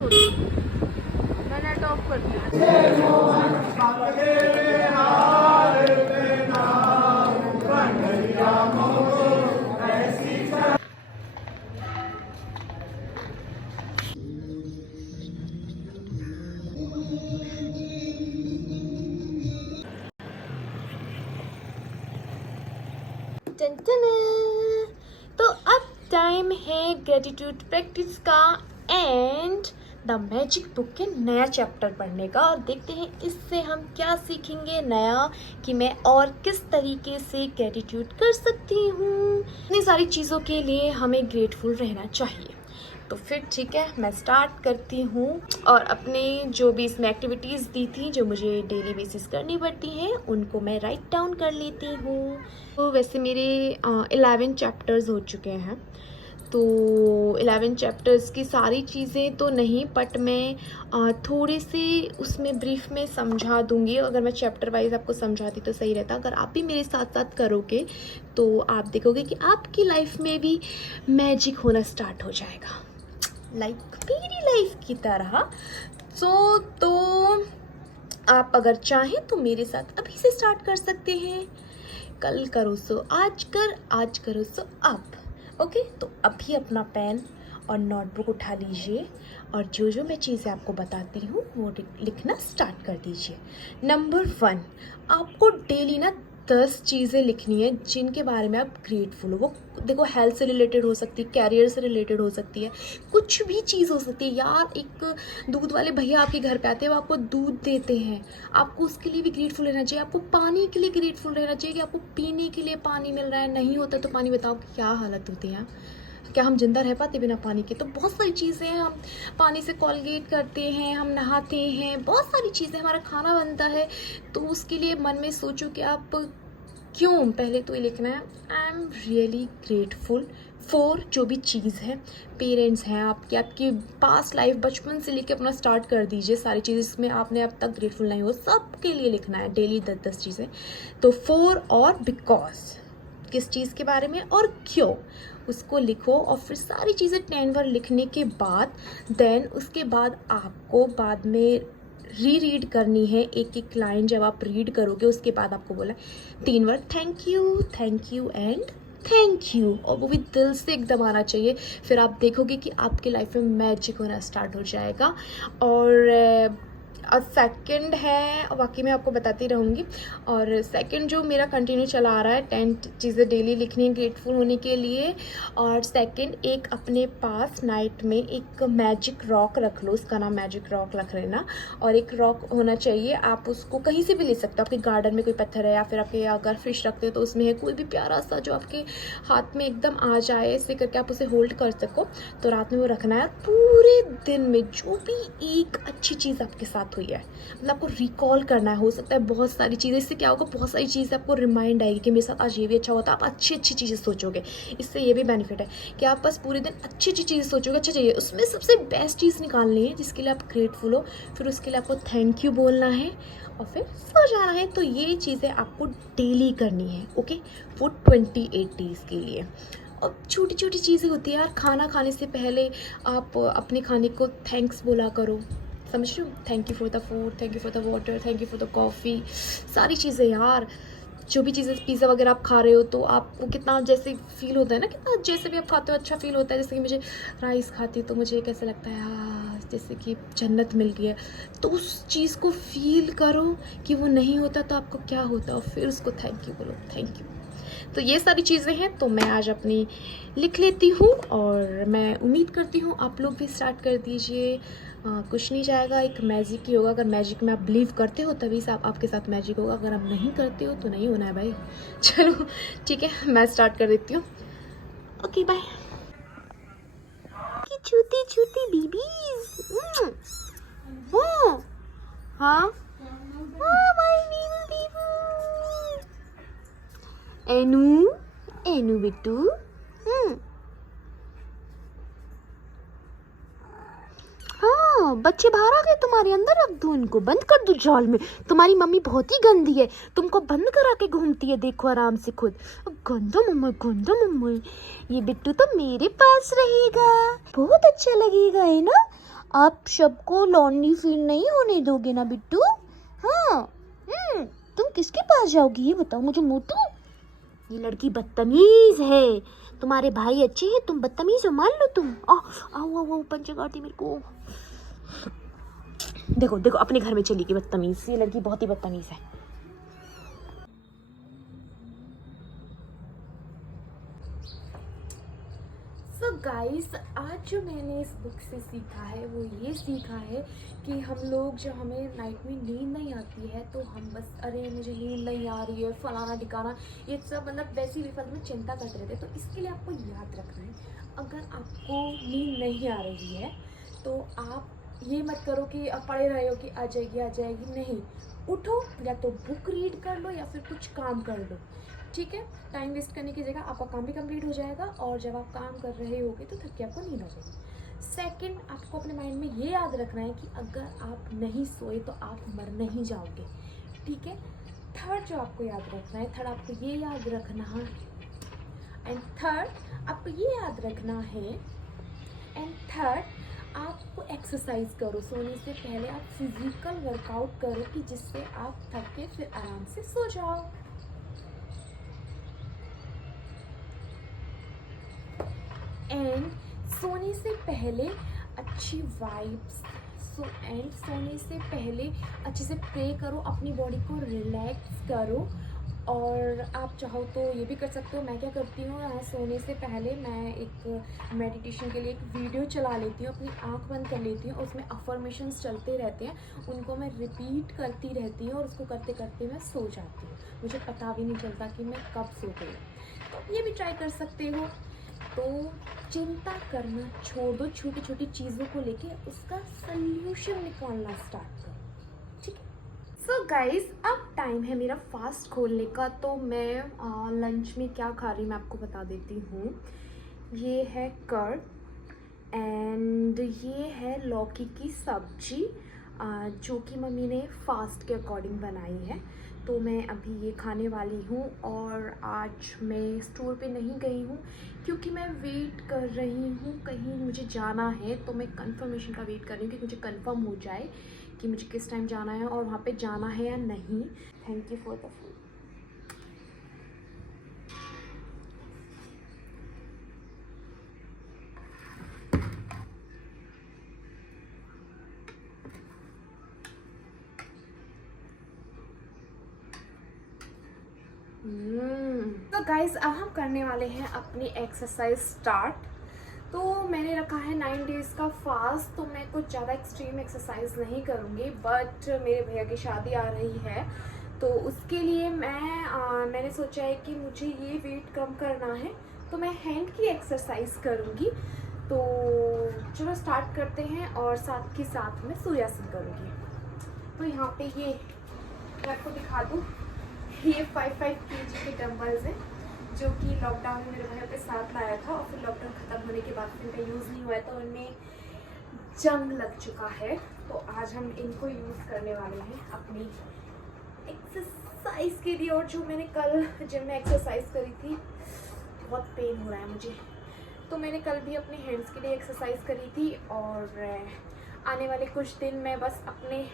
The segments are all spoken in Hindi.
मैं नेट ऑफ कर दिया। टन टन। तो अब टाइम है ग्रेटिट्यूड प्रैक्टिस का एंड द मैजिक बुक के नया चैप्टर पढ़ने का, और देखते हैं इससे हम क्या सीखेंगे नया कि मैं और किस तरीके से ग्रेटिट्यूड कर सकती हूँ। इतनी सारी चीज़ों के लिए हमें ग्रेटफुल रहना चाहिए। तो फिर ठीक है, मैं स्टार्ट करती हूँ और अपने जो भी इसमें एक्टिविटीज़ दी थी जो मुझे डेली बेसिस करनी पड़ती हैं उनको मैं राइट डाउन कर लेती हूँ। तो वैसे मेरे 11 चैप्टर्स हो चुके हैं, तो 11 चैप्टर्स की सारी चीज़ें तो नहीं, बट मैं थोड़ी सी उसमें ब्रीफ में समझा दूंगी। अगर मैं चैप्टर वाइज आपको समझाती तो सही रहता। अगर आप भी मेरे साथ साथ करोगे तो आप देखोगे कि आपकी लाइफ में भी मैजिक होना स्टार्ट हो जाएगा, लाइक मेरी लाइफ की तरह। तो आप अगर चाहें तो मेरे साथ अभी से स्टार्ट कर सकते हैं। कल करो सो आज कर, आज करो सो अब। ओके, तो अभी अपना पेन और नोटबुक उठा लीजिए और जो जो मैं चीज़ें आपको बताती हूँ वो लिखना स्टार्ट कर दीजिए। नंबर 1, आपको डेली ना 10 चीज़ें लिखनी है जिनके बारे में आप ग्रेटफुल हो। वो देखो हेल्थ से रिलेटेड हो सकती है, कैरियर से रिलेटेड हो सकती है, कुछ भी चीज़ हो सकती है। यार, एक दूध वाले भैया आपके घर पे आते हैं, वो आपको दूध देते हैं, आपको उसके लिए भी ग्रेटफुल रहना चाहिए। आपको पानी के लिए ग्रेटफुल रहना चाहिए कि आपको पीने के लिए पानी मिल रहा है। नहीं होता तो पानी, बताओ क्या हालत होती है। क्या हम जिंदा रह पाते बिना पानी के? तो बहुत सारी चीज़ें हैं। हम पानी से कॉलगेट करते हैं, हम नहाते हैं, बहुत सारी चीज़ें, हमारा खाना बनता है। तो उसके लिए मन में सोचो कि आप क्यों, पहले तो ये लिखना है I am really grateful for जो भी चीज़ है। पेरेंट्स हैं आपकी पास्ट लाइफ, बचपन से लेके अपना स्टार्ट कर दीजिए। सारी चीज़ें इसमें आपने अब तक ग्रेटफुल नहीं हो, सबके लिए लिखना है डेली 10-10 चीज़ें। तो फॉर और बिकॉज, किस चीज़ के बारे में और क्यों, उसको लिखो। और फिर सारी चीज़ें 10 बार लिखने के बाद देन उसके बाद आपको बाद में रीड करनी है एक एक लाइन। जब आप रीड करोगे उसके बाद आपको बोला 3 बार thank you and thank you, और वो भी दिल से एकदम आना चाहिए। फिर आप देखोगे कि आपकी लाइफ में मैजिक होना स्टार्ट हो जाएगा। और सेकंड है, बाकी मैं आपको बताती रहूँगी। और सेकंड जो मेरा कंटिन्यू चला आ रहा है, 10 चीज़ें डेली लिखनी है ग्रेटफुल होने के लिए। और सेकंड, एक अपने पास नाइट में एक मैजिक रॉक रख लो, उसका नाम मैजिक रॉक रख लेना। और एक रॉक होना चाहिए, आप उसको कहीं से भी ले सकते हो। आपके गार्डन में कोई पत्थर है, या फिर आपके अगर फिश रखते हो तो उसमें है कोई भी प्यारा सा जो आपके हाथ में एकदम आ जाए, ऐसे करके आप उसे होल्ड कर सको। तो रात में वो रखना है। पूरे दिन में जो भी एक अच्छी चीज़ आपके साथ हुई है, मतलब आपको रिकॉल करना है। हो सकता है बहुत सारी चीज़ें, इससे क्या होगा, बहुत सारी चीज़ें आपको रिमाइंड आएगी कि मेरे साथ आज ये भी अच्छा होता। आप अच्छी अच्छी चीज़ें सोचोगे, इससे ये भी बेनिफिट है कि आप बस पूरे दिन अच्छी अच्छी चीज़ें सोचोगे। अच्छा चाहिए, उसमें सबसे बेस्ट चीज़ निकालनी है जिसके लिए आप ग्रेटफुल हो। फिर उसके लिए आपको थैंक यू बोलना है और फिर सो जाना है। तो ये चीज़ें आपको डेली करनी है, ओके, वो 28 डेज़ के लिए। और छोटी छोटी चीज़ें होती है यार। खाना खाने से पहले आप अपने खाने को थैंक्स बोला करो, समझ रहे हो? Thank you for the food, thank you for the water, thank you for the coffee, सारी चीज़ें यार। जो भी चीज़ें, पिज़्ज़ा वगैरह आप खा रहे हो तो आपको कितना जैसे फील होता है ना, कितना जैसे भी आप खाते हो अच्छा फील होता है। जैसे कि मुझे राइस खाती तो मुझे कैसे लगता है यार जैसे कि जन्नत मिल गई है। तो उस चीज़ को फील करो कि वो नहीं होता तो आपको क्या होता, और फिर उसको थैंक यू बोलो, थैंक यू। तो ये सारी चीज़ें हैं, तो मैं आज अपनी लिख लेती हूँ और मैं उम्मीद करती हूँ आप लोग भी स्टार्ट कर दीजिए। कुछ नहीं जाएगा, एक मैजिक ही होगा। अगर मैजिक में आप बिलीव करते हो तभी से आपके साथ मैजिक होगा। अगर आप नहीं करते हो तो नहीं होना है भाई। चलो ठीक है, मैं स्टार्ट कर देती हूँ। Okay bye. की छोटी छोटी बेबीज। हाँ माय बेबी। एनू, एनू बिट्टू। हाँ, बच्चे बाहर आ गए तुम्हारे, अंदर रख दूं इनको, बंद कर दूं जाल में? तुम्हारी मम्मी बहुत ही गंदी है, तुमको बंद करा के घूमती है, देखो आराम से खुद। गंदा मम्मा, गंदा मम्मा। ये बिट्टू तो मेरे पास रहेगा, बहुत अच्छा लगेगा है ना? आप सबको लॉन्ली फील नहीं होने दोगे ना बिट्टू? हाँ। तुम किसके पास जाओगी ये बताओ मुझे मोटू। ये लड़की बदतमीज है, तुम्हारे भाई अच्छे हैं, तुम बदतमीज हो, मान लो तुम। आओ आओ आओ, पंचे काटी मेरे को। देखो देखो अपने घर में चली गई बदतमीज, ये लड़की बहुत ही बदतमीज है। सो गाइस, आज जो मैंने इस बुक से सीखा है वो ये सीखा है कि हम लोग जब हमें नाइट में नींद नहीं आती है तो हम बस अरे मुझे नींद नहीं आ रही है, फलाना ठिकाना, ये सब मतलब वैसी बेफालतू में चिंता करते रहते हैं। तो इसके लिए आपको याद रखना है, अगर आपको नींद नहीं आ रही है तो आप ये मत करो कि आप पड़े रहे हो कि आ जाएगी, नहीं। उठो, या तो बुक रीड कर लो या फिर कुछ काम कर लो, ठीक है। टाइम वेस्ट करने की जगह आपका काम भी कंप्लीट हो जाएगा और जब आप काम कर रहे होगे तो थक के आपको नींद आ जाएगी। सेकंड, आपको अपने माइंड में ये याद रखना है कि अगर आप नहीं सोए तो आप मर नहीं जाओगे, ठीक है। थर्ड जो आपको याद रखना है, आपको ये याद रखना है, आपको एक्सरसाइज करो। सोने से पहले आप फिजिकल वर्कआउट करो कि जिससे आप थक के फिर आराम से सो जाओ। एंड सोने से पहले अच्छी वाइब्स, सोने से पहले अच्छे से प्रे करो, अपनी बॉडी को रिलैक्स करो। और आप चाहो तो ये भी कर सकते हो, मैं क्या करती हूँ, सोने से पहले मैं एक मेडिटेशन के लिए एक वीडियो चला लेती हूँ, अपनी आंख बंद कर लेती हूँ, उसमें अफर्मेशंस चलते रहते हैं, उनको मैं रिपीट करती रहती हूँ और उसको करते करते मैं सो जाती हूँ, मुझे पता भी नहीं चलता कि मैं कब सो गई। तो ये भी ट्राई कर सकते हो। तो चिंता करना छोड़ दो, छोटी छोटी चीज़ों को लेके उसका सल्यूशन निकालना स्टार्ट करो, ठीक है। सो गाइस, अब टाइम है मेरा फास्ट खोलने का। तो मैं लंच में क्या खा रही हूँ मैं आपको बता देती हूँ। ये है कर्ड एंड ये है लौकी की सब्जी जो कि मम्मी ने फास्ट के अकॉर्डिंग बनाई है। तो मैं अभी ये खाने वाली हूँ और आज मैं स्टोर पे नहीं गई हूँ क्योंकि मैं वेट कर रही हूँ, कहीं मुझे जाना है तो मैं कंफर्मेशन का वेट कर रही हूँ कि मुझे कंफर्म हो जाए कि मुझे किस टाइम जाना है और वहाँ पे जाना है या नहीं। Thank you for the food. तो गाइस, अब हम करने वाले हैं अपनी एक्सरसाइज स्टार्ट। तो मैंने रखा है 9 डेज़ का फास्ट, तो मैं कुछ ज़्यादा एक्सट्रीम एक्सरसाइज नहीं करूँगी, बट मेरे भैया की शादी आ रही है तो उसके लिए मैंने सोचा है कि मुझे ये वेट कम करना है तो मैं हैंड की एक्सरसाइज करूँगी। तो चलो स्टार्ट करते हैं और साथ के साथ में सूर्यासन करूँगी। तो यहाँ पे ये मैं आपको दिखा दूँ, ये 5 kg के डम्बल्स हैं जो कि लॉकडाउन में मेरे भैया के साथ लाया था और फिर लॉकडाउन ख़त्म होने के बाद इनका यूज़ नहीं हुआ है तो उनमें जंग लग चुका है। तो आज हम इनको यूज़ करने वाले हैं अपनी एक्सरसाइज के लिए। और जो मैंने कल जिम में एक्सरसाइज करी थी, बहुत पेन हो रहा है मुझे, तो मैंने कल भी अपने हैंड्स के लिए एक्सरसाइज करी थी। और आने वाले कुछ दिन मैं बस अपने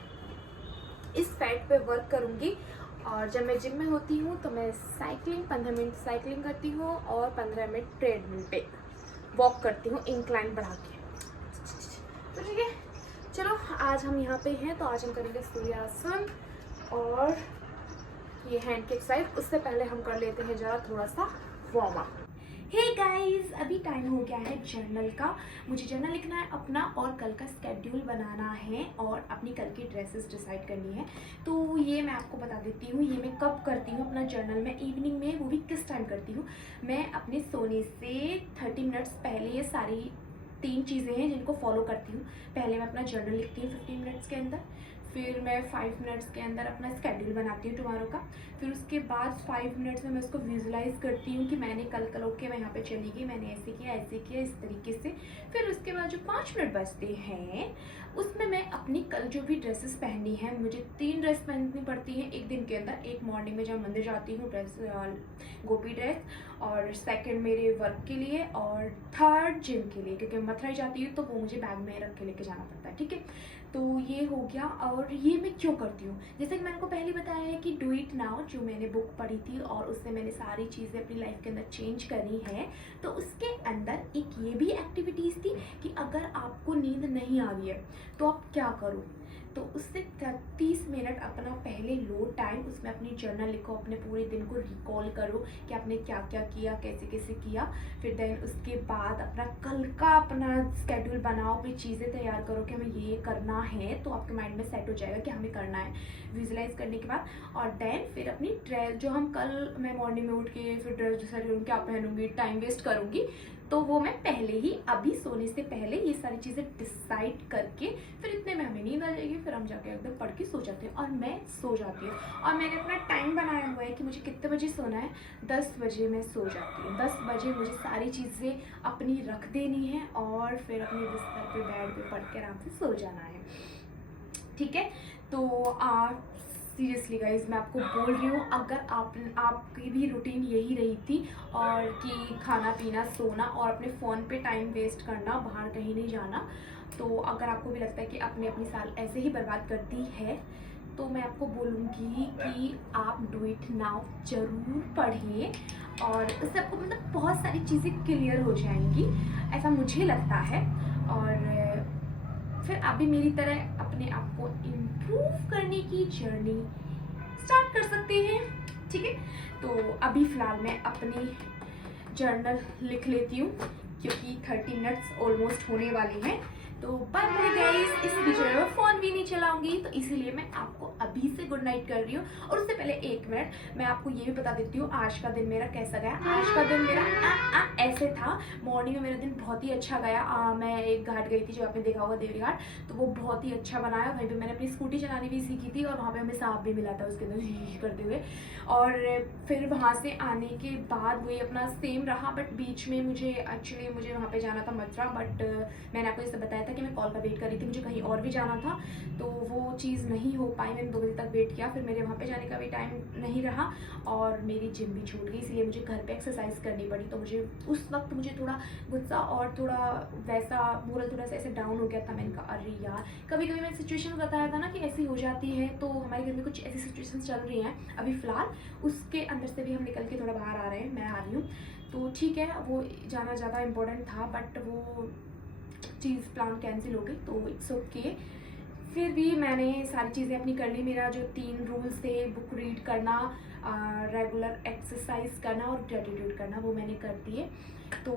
इस फैट पे वर्क करूँगी। और जब मैं जिम में होती हूँ तो मैं 15 मिनट साइकिलिंग करती हूँ और 15 मिनट ट्रेडमिल पे वॉक करती हूँ इंक्लाइन बढ़ा के। तो ठीक है, चलो आज हम यहाँ पे हैं तो आज हम करेंगे सूर्यासन और ये हैंड की एक्सरसाइज। उससे पहले हम कर लेते हैं जरा थोड़ा सा वार्म अप। हे गाइस, अभी टाइम हो गया है जर्नल का। मुझे जर्नल लिखना है अपना और कल का स्केड्यूल बनाना है और अपनी कल की ड्रेसेस डिसाइड करनी है। तो ये मैं आपको बता देती हूँ, ये मैं कब करती हूँ अपना जर्नल में, इवनिंग में, वो भी किस टाइम करती हूँ। मैं अपने सोने से 30 मिनट्स पहले ये सारी 3 चीज़ें हैं जिनको फॉलो करती हूँ। पहले मैं अपना जर्नल लिखती हूँ 15 मिनट्स के अंदर, फिर मैं 5 मिनट्स के अंदर अपना स्केड्यूल बनाती हूँ टुमारो का, फिर उसके बाद 5 मिनट्स में मैं उसको विजुलाइज करती हूँ कि मैंने कल ओके मैं यहाँ पे चली गई, मैंने ऐसे किया इस तरीके से। फिर उसके बाद जो 5 मिनट बचते हैं उसमें मैं अपनी कल जो भी ड्रेसेस पहननी है, मुझे 3 ड्रेस पहननी पड़ती हैं एक दिन के अंदर। एक मॉर्निंग में जब मंदिर जाती हूँ ड्रेस गोपी ड्रेस, और सेकंड मेरे वर्क के लिए और थर्ड जिम के लिए, क्योंकि मैं मथुरा जाती हूँ तो वो मुझे बैग में रख के लेके जाना पड़ता है, ठीक है। तो ये हो गया। और ये मैं क्यों करती हूँ, जैसे कि मैंने को पहले बताया है कि डू इट नाउ, जो मैंने बुक पढ़ी थी और उससे मैंने सारी चीज़ें अपनी लाइफ के अंदर चेंज करी हैं, तो उसके अंदर एक ये भी एक्टिविटीज़ थी कि अगर आपको नींद नहीं आ रही है तो आप क्या करो। तो उससे 30 मिनट अपना पहले लो टाइम, उसमें अपनी जर्नल लिखो, अपने पूरे दिन को रिकॉल करो कि आपने क्या क्या किया, कैसे कैसे किया। फिर देन उसके बाद अपना कल का अपना स्केड्यूल बनाओ, अपनी चीज़ें तैयार करो कि हमें ये करना है, तो आपके माइंड में सेट हो जाएगा कि हमें करना है विजुलाइज करने के बाद। और देन फिर अपनी ड्रेस जो हम कल, मैं मॉर्निंग में उठ के फिर ड्रेस डिसाइड करूँगी क्या पहनूंगी, टाइम वेस्ट करूँगी, तो वो मैं पहले ही अभी सोने से पहले ये सारी चीज़ें डिसाइड करके फिर इतने में हमें नींद आ जाएगी, फिर हम जाके एकदम पढ़ के सो जाते हैं और मैं सो जाती हूँ। और मैंने अपना टाइम बनाया हुआ है कि मुझे कितने बजे सोना है, 10 बजे मैं सो जाती हूँ। 10 बजे मुझे सारी चीज़ें अपनी रख देनी है और फिर अपने बिस्तर पे बेड पे पढ़ के आराम से सो जाना है, ठीक है। तो सीरियसली गाइज मैं आपको बोल रही हूँ, अगर आपकी भी रूटीन यही रही थी और कि खाना पीना सोना और अपने फ़ोन पे टाइम वेस्ट करना, बाहर कहीं नहीं जाना, तो अगर आपको भी लगता है कि आपने अपनी साल ऐसे ही बर्बाद कर दी है, तो मैं आपको बोलूँगी कि आप डू इट नाउ ज़रूर पढ़ें और उससे आपको मतलब बहुत सारी चीज़ें क्लियर हो जाएंगी, ऐसा मुझे लगता है। और फिर आप भी मेरी तरह अपने आप को इम्प्रूव करने की जर्नी स्टार्ट कर सकते हैं, ठीक है। तो अभी फ़िलहाल मैं अपनी जर्नल लिख लेती हूँ क्योंकि 30 मिनट्स ऑलमोस्ट होने वाली हैं। तो बाय बाय गाइस, इस बीच में मैं फ़ोन भी नहीं चलाऊंगी, तो इसीलिए मैं आपको अभी से गुड नाइट कर रही हूँ। और उससे पहले 1 मिनट मैं आपको ये भी बता देती हूँ आज का दिन मेरा कैसा गया। आज का दिन मेरा ऐसे था, मॉर्निंग में मेरा दिन बहुत ही अच्छा गया। मैं एक घाट गई थी जो आपने देखा होगा, देवरी घाट, तो वो बहुत ही अच्छा बनाया। वहीं पर मैंने अपनी स्कूटी चलानी भी सीखी थी और वहाँ पर हमें सांप भी मिला था उसके अंदर करते हुए। और फिर वहाँ से आने के बाद वही अपना सेम रहा, बट बीच में मुझे वहाँ पे जाना था मथुरा, बट मैंने आपको जैसे बताया था कि मैं कॉल का वेट कर रही थी, मुझे कहीं और भी जाना था, तो वो चीज़ नहीं हो पाई। मैंने 2 बजे तक वेट किया, फिर मेरे वहाँ पे जाने का भी टाइम नहीं रहा और मेरी जिम भी छूट गई, इसलिए मुझे घर पे एक्सरसाइज करनी पड़ी। तो मुझे उस वक्त मुझे थोड़ा गुस्सा और थोड़ा वैसा मोरल थोड़ा सा ऐसे डाउन हो गया था। मैंने कहा अरे यार, कभी कभी मैंने सिचुएशन बताया था ना कि ऐसी हो जाती है, तो हमारे घर में कुछ ऐसी सिचुएशन चल रही हैं अभी फ़िलहाल, उसके अंदर से भी हम निकल के थोड़ा बाहर आ रहे हैं, मैं आ रही हूँ। तो ठीक है, वो जाना ज़्यादा इम्पोर्टेंट था, बट वो चीज़ प्लान कैंसिल हो गई, तो इट्स ओके। फिर भी मैंने सारी चीज़ें अपनी कर ली। मेरा जो 3 रूल्स थे, बुक रीड करना, रेगुलर एक्सरसाइज करना और ग्रेटिट्यूड करना, वो मैंने कर दिए। तो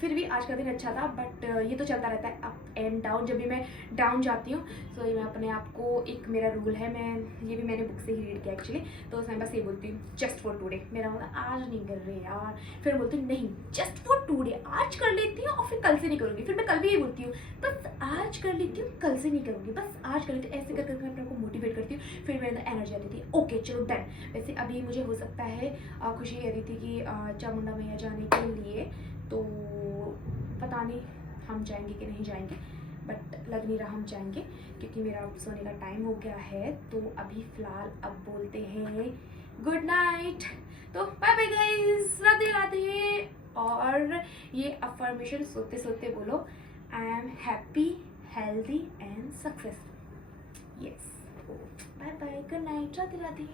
फिर भी आज का दिन अच्छा था, बट ये तो चलता रहता है अप एंड डाउन। जब भी मैं डाउन जाती हूँ तो ये मैं अपने आप को, एक मेरा रूल है, मैं ये भी मैंने बुक से ही रीड किया एक्चुअली, तो उसमें बस ये बोलती हूँ जस्ट फॉर टुडे। मेरा मतलब आज नहीं कर रहे यार, फिर बोलती हूँ नहीं जस्ट फॉर टुडे, आज कर लेती हूँ और फिर कल से नहीं करूँगी। फिर मैं कल भी ये बोलती हूँ बस आज कर लेती हूँ, कल से नहीं करूँगी, बस आज कर लेती हूँ। ऐसे करके मैं अपने को मोटिवेट करती हूँ, फिर मेरे अंदर एनर्जी आती थी, ओके चलो डन। वैसे अभी मुझे हो सकता है खुशी कह रही थी कि चामुंडा मैया जाने के लिए, तो पता नहीं हम जाएंगे कि नहीं जाएंगे, बट लग नहीं रहा हम जाएंगे क्योंकि मेरा अब सोने का टाइम हो गया है। तो अभी फ़िलहाल अब बोलते हैं गुड नाइट। तो bye bye guys, Radhe Radhe. और ये अफर्मेशन सोते सोते बोलो, I am happy, healthy and successful. Yes, bye bye, good night, Radhe Radhe.